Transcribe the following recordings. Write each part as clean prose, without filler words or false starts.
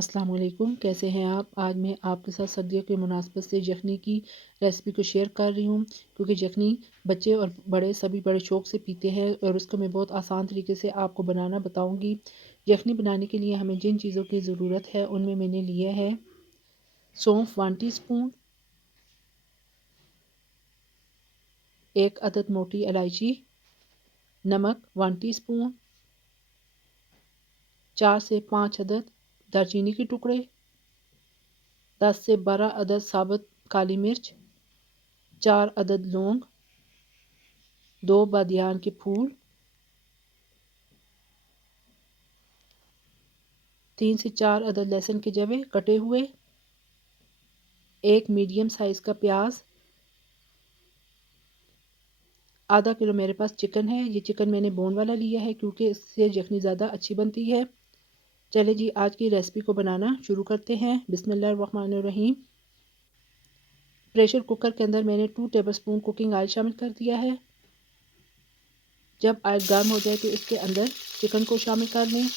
अस्सलाम वालेकुम, कैसे हैं आप? आज मैं आपके साथ सर्दियों की मुनासबत से यखनी की रेसिपी को शेयर कर रही हूँ, क्योंकि यखनी बच्चे और बड़े सभी बड़े शौक़ से पीते हैं और उसको मैं बहुत आसान तरीके से आपको बनाना बताऊँगी। यखनी बनाने के लिए हमें जिन चीज़ों की ज़रूरत है उनमें मैंने लिया है सौंफ 1 टीस्पून, 1 अदद मोटी इलायची, नमक 1 टीस्पून, 4 से 5 अदद दालचीनी के टुकड़े, 10 से 12 अदद साबुत काली मिर्च, 4 अदद लौंग, 2 बादियान के फूल, 3 से 4 अदद लहसुन के जवे कटे हुए, 1 मीडियम साइज़ का प्याज, आधा किलो मेरे पास चिकन है। ये चिकन मैंने बोन वाला लिया है क्योंकि इससे यखनी ज़्यादा अच्छी बनती है। चलिए जी आज की रेसिपी को बनाना शुरू करते हैं। बिस्मिल्लाहिर्रहमानिर्रहीम। प्रेशर कुकर के अंदर मैंने 2 टेबलस्पून कुकिंग ऑयल शामिल कर दिया है। जब ऑयल गर्म हो जाए तो इसके अंदर चिकन को शामिल कर लें।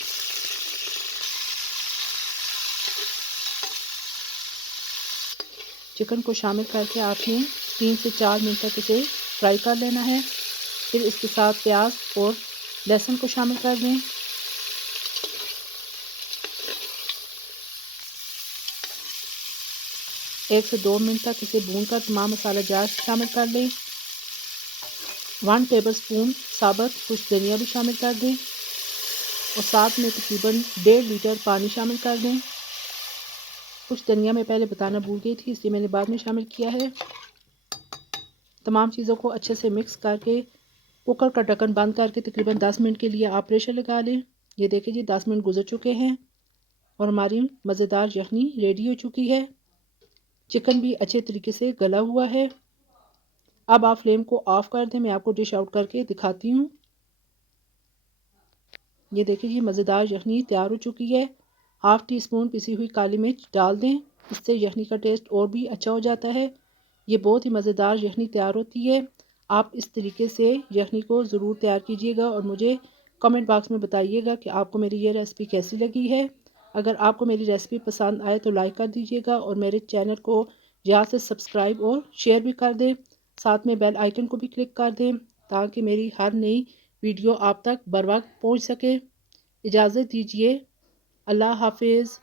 चिकन को शामिल करके आपने 3 से 4 मिनट तक इसे फ्राई कर लेना है। फिर इसके साथ प्याज और लहसुन को शामिल कर दें। एक से 2 मिनट तक इसे भूनकर तमाम मसाला जार शामिल कर लें। 1 टेबलस्पून साबुत खुश्क धनिया भी शामिल कर दें और साथ में तकरीबन 1.5 लीटर पानी शामिल कर दें। खुश्क धनिया मैं पहले बताना भूल गई थी, इसलिए मैंने बाद में शामिल किया है। तमाम चीज़ों को अच्छे से मिक्स करके कुकर का ढक्कन बंद करके तकरीबन 10 मिनट के लिए आप प्रेशर लगा लें। ये देखिए जी 10 मिनट गुजर चुके हैं और हमारी मज़ेदार यखनी रेडी हो चुकी है। चिकन भी अच्छे तरीके से गला हुआ है। अब आप फ्लेम को ऑफ कर दें। मैं आपको डिश आउट करके दिखाती हूँ। ये देखिए जी मज़ेदार यखनी तैयार हो चुकी है। हाफ़ टी स्पून पिसी हुई काली मिर्च डाल दें, इससे यखनी का टेस्ट और भी अच्छा हो जाता है। ये बहुत ही मज़ेदार यखनी तैयार होती है। आप इस तरीके से यखनी को ज़रूर तैयार कीजिएगा और मुझे कमेंट बॉक्स में बताइएगा कि आपको मेरी ये रेसिपी कैसी लगी है। अगर आपको मेरी रेसिपी पसंद आए तो लाइक कर दीजिएगा और मेरे चैनल को यहाँ से सब्सक्राइब और शेयर भी कर दें। साथ में बेल आइकन को भी क्लिक कर दें ताकि मेरी हर नई वीडियो आप तक बर वक्त पहुँच सके। इजाज़त दीजिए। अल्लाह हाफिज़।